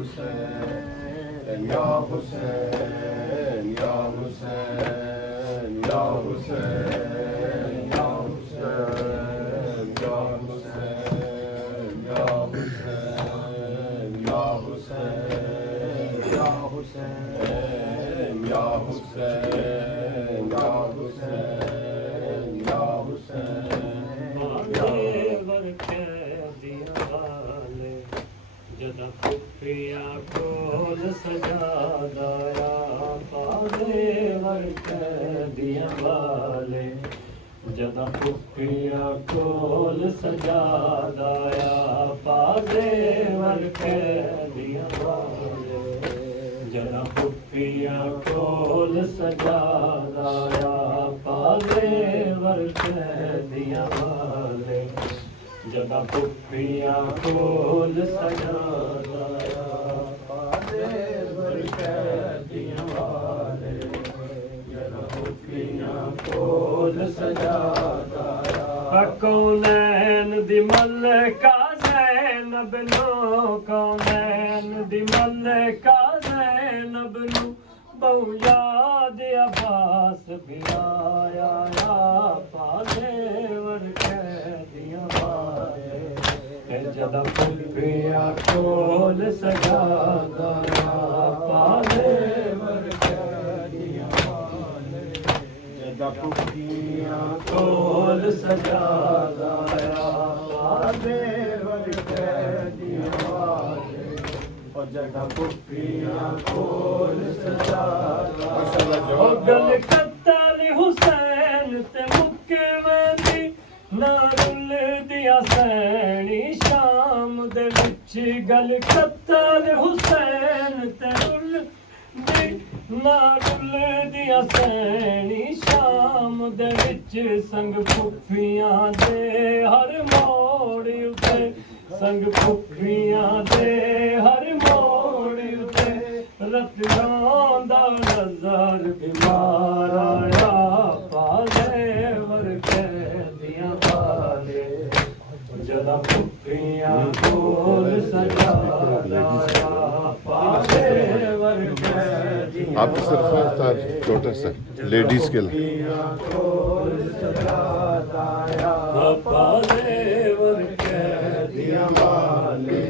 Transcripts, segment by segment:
Hussein, Ya Hussein, Ya Hussein, Ya Hussein, Ya Hussein, Ya Hussein, Ya Hussein, Ya Hussein, Ya Hussein, Ya Hussein, Ya Hussein, Ya Hussein. जदा खुफिया कोल सजा दाया पाले work दिया वाले जदा खुफिया कोल सजा दाया पाले वर्क दिया वाले जदा खुफिया कोल सजा दाया पाले वर्क दिया वाले जदा खुफिया कोल सजा दाया पाले वर्कैदियां वाले जदा खुफिया कोल सजा दाया कौनैन दी मलका ज़ैनब नो कौनैन दी मलका ज़ैनब नु बहु याद अब्बास भी आया पाले वर्कैदियां जदा खुफिया कोल सजा दाया पाले वर्कैदियां वाले जदा खुफिया कोल सजा दाया पाले वर्कैदियां वाले और जदा खुफिया कोल सजा दाया गल कत्ल हुसैन ते मुक्के वेंदी नारुल दिया सैनी शाम दे विच गल कत्ल हुसैन ते नारुल दिया सैनी शाम दे विच संग फुफियां दे हर मोड़ उते संग फुफियां दे हर मोड़ उते रतियां दा नज़र बीमार आया पाले वर्कैदियां वाले जदा खुफिया कोल सजा दाया पाले वर्कैदियां आप सिर्फ था छोटा सा लेडीज के लिए कोल सजा दाया पाले वर्कैदियां वाले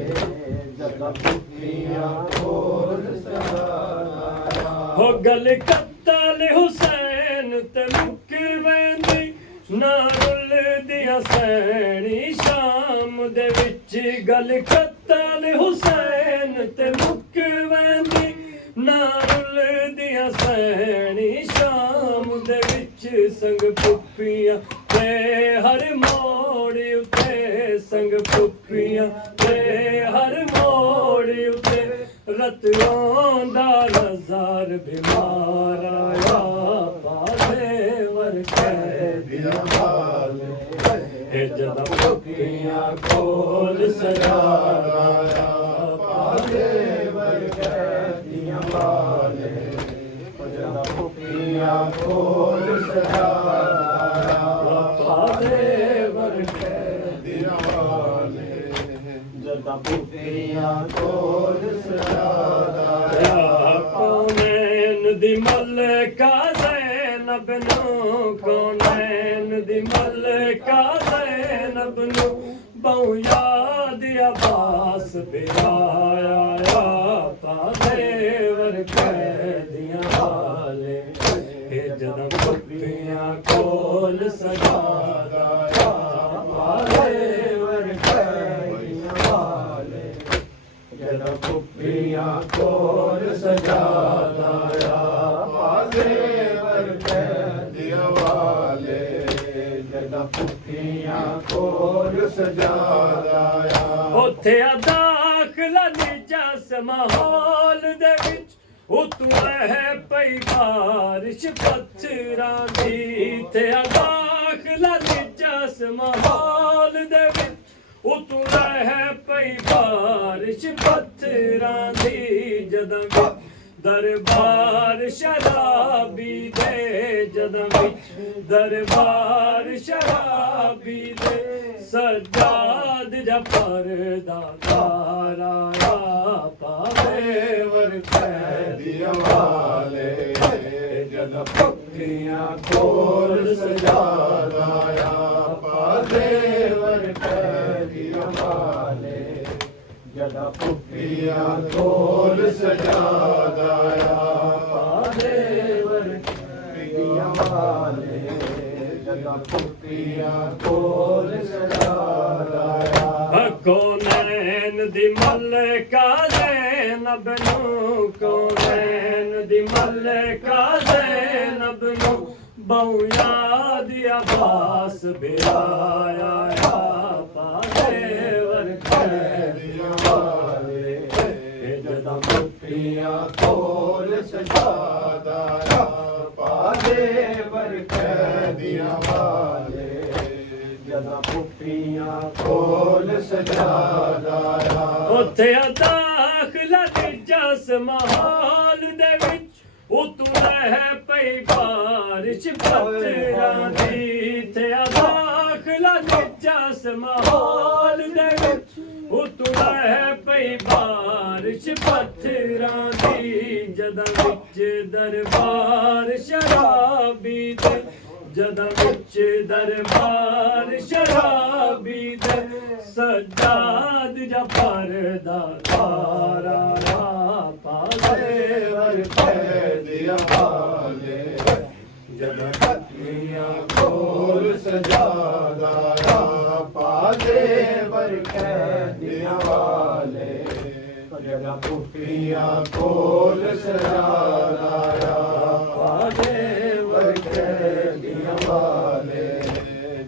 जदा खुफिया कोल सजा दाया हो गल कत्ल हुसैन ते मुक वेंदी नारुल दिया सैनी शाम दे विच गल कत्ल हुसैन ते मुक वेंदी नारुल दिया सैनी शाम दे विच संग फुफियां ते हर मोड़ उते संग फुफियां ते हर मोड़ उते रतियां दा नज़र बीमार आया पाले वर्कैदियां वाले जदा खुफिया कोल सजा दाया पाले वर्कैदियां वाले जदा खुफिया कोल सजा दाया पाले वर्कैदियां वाले जदा खुफिया कोल सजा दाया कौनैन दी मलका ज़ैनब नु कौनैन दी मलका ज़ैनब नु बहु याद अब्बास भी आया पाले वर्कैदियां वाले जदा खुफिया कोल सजा दाया पाले वर्कैदियां वाले जदा खुफिया कोल सजा दाया पाले वर्कैदियां वाले जदा खुफिया कोल सजा दाया उत्थे दाखला निजस माहौल दे विच उतू है पई बारिश पत्थरां दी ते दाखला निजस माहौल दे विच उतू है पई बारिश पत्थरां दी जदा ਦਰਬਾਰ ਸ਼ਰਾਬੀ ਦੇ ਜਦੋਂ ਵਿੱਚ ਦਰਬਾਰ ਸ਼ਰਾਬੀ ਦੇ ਸਜਾਦ ਜਪਰ ਦਾ ਤਾਰਾ ਪਾਵੇ ਵਰਖੇ ਦੀਆਂ ਵਾਲੇ ਜਦ ਪੱਕੀਆਂ ਕੋਲ ਸਜਾਦਾ ਆ ਪਾਦੇ ਵਰਖੇ ਦੀਆਂ ਵਾਲੇ ਜਦ ਪੱਕੀਆਂ ਕੋਲ ਸਜਾਦਾ ਆ ਪਾਦੇ ਵਰਖੇ ਦੀਆਂ ਵਾਲੇ ਜਦ ਪੱਕੀਆਂ ਕੋਲ ਸਜਾਦਾ ਆ ਕੋਨੈਨ ਦੀ ਮਲਕਾ ਜ਼ੈਨਬ ਨੂੰ ਕੋਨੈਨ ਦੀ ਮਲਕਾ ਜ਼ੈਨਬ ਨੂੰ ਬਹੁ ਯਾਦ ਅਬਾਸ ਬਿਆਇਆ ਪਾਦੇ ਵਰਖੇ ਦੀਆਂ ਵਾਲੇ ਜਦਾਂ ਮੁੱਠੀਆਂ ਕੋਲ ਸਜਾਦਾ ਆ ਪਾਦੇ ਵਰਖੇ ਦੀਆਂ ਵਾਲੇ ਜਦਾਂ ਮੁੱਠੀਆਂ ਕੋਲ ਸਜਾਦਾ ਆ ਉੱਥੇ ਦਾਖਲਾ ਜਸ ਮਹਾਲ ਦੇ ਵਿੱਚ ਉਤੋਂ ਰਹਿ ਪਈ ਬਾਰਿਸ਼ ਪੱਥਰਾਂ ਦੀ ਤੇ ਦਾਖਲਾ ਜਸ ਮਹਾਲ ਦੇ ਵਿੱਚ ਉਤੋਂ ਰਹਿ ਪਈ ਬਾਰਿਸ਼ ਪੱਥਰਾਂ ਦੀ ਜਦਾਂ ਵਿੱਚ ਦਰਬਾਰ ਸ਼ਰਾਬੀ ਦੇ ਜਦਾਂ ਵਿੱਚ ਦਰਬਾਰ ਸ਼ਰਾਬੀ ਦੇ ਸਜਾਦ ਜਪਰ ਦਾ ਤਾਰਾ ਪਾਵੇ ਵਰਖੇ ਦੀਆਂ ਵਾਲੇ ਜਦ ਪੱਕੀਆਂ ਕੋਲ ਸਜਾਦਾ ਆ ਪਾਦੇ ਵਰਖੇ ਦੀਆਂ ਵਾਲੇ ਜਦ ਪੱਕੀਆਂ ਕੋਲ ਸਜਾਦਾ ਆ ਪਾਦੇ ਵਰਖੇ ਦੀਆਂ ਵਾਲੇ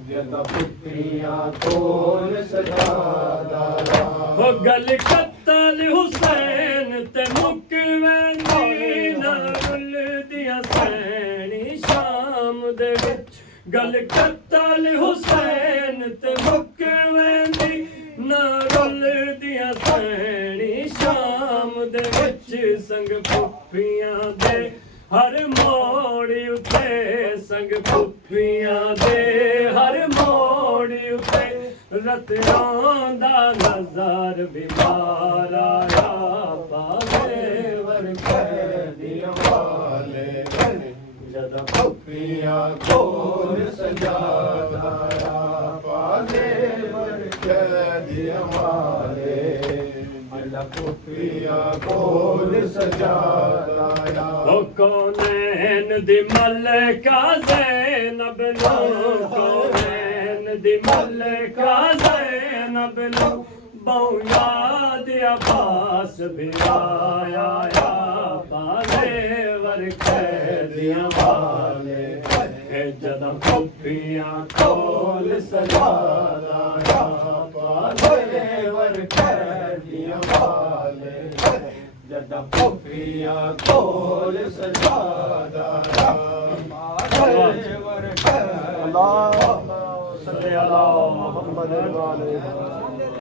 ਜਦ ਪੱਕੀਆਂ ਕੋਲ ਸਜਾਦਾ ਆ ਉਹ ਗੱਲ ਕਤਲ ਹੁਸੈਨ ਤੇ ਮੁੱਕ ਵੈਂਦੀ ਨਾ ਰੁੱਲਦੀਆਂ ਸੈਣੀ ਸ਼ਾਮ ਦੇ ਵਿੱਚ ਗੱਲ ਕਤਲ ਹੁਸੈਨ ਤੇ ਮੁੱਕ ਵੈਂਦੀ ਨਾ ਰੁੱਲਦੀਆਂ ਸੈਣੀ ਸ਼ਾਮ ਦੇ ਵਿੱਚ ਸੰਗ ਫੁੱਫੀਆਂ ਦੇ ਹਰ ਮੋੜ ਉੱਤੇ ਸੰਗ ਫੁੱਫੀਆਂ ਦੇ ਹਰ ਮੋੜ ਉੱਤੇ ਰਤਿਆਂ ਦਾ ਨਜ਼ਰ ਬਿਮਾਰ ਆਇਆ ਪਾਵੇ ਵਰਖੇ ਦੀਆਂ ਵਾਲੇ ਜਦ ਪੱਕੀਆਂ ਕੋਲ ਸਜਾਦਾ ਆ ਪਾਦੇ ਵਰਖੇ ਦੀਆਂ ਵਾਲੇ ਜਦ ਪੱਕੀਆਂ ਕੋਲ ਸਜਾਦਾ ਆ ਉਹ ਕੋਨੈਨ ਦੀ ਮਲਕਾ ਜ਼ੈਨਬ ਨੂੰ ਕੋਨੈਨ ਦੀ ਮਲਕਾ ਜ਼ੈਨਬ ਨੂੰ ਬਹੁ ਯਾਦ ਅਬਾਸ ਬਿਆਇਆ ਪਾਵੇ ਵਰਖੇ ਦੀਆਂ ਵਾਲੇ ਜਦਾਂ ਫੁੱਫੀਆਂ ਕੋਲ ਸਜਾਦਾ ਆ ਪਾਦੇ ਵਰਖੇ ਦੀਆਂ ਵਾਲੇ ਜਦ ਪੱਕੀਆਂ ਕੋਲ ਸਜਾਦਾ ਆ ਪਾਦੇ ਵਰਖੇ ਅੱਲਾਹੁ ਸੱਲੀ ਅਲਾ ਮੁਹੰਮਦ ਵਾਲੇ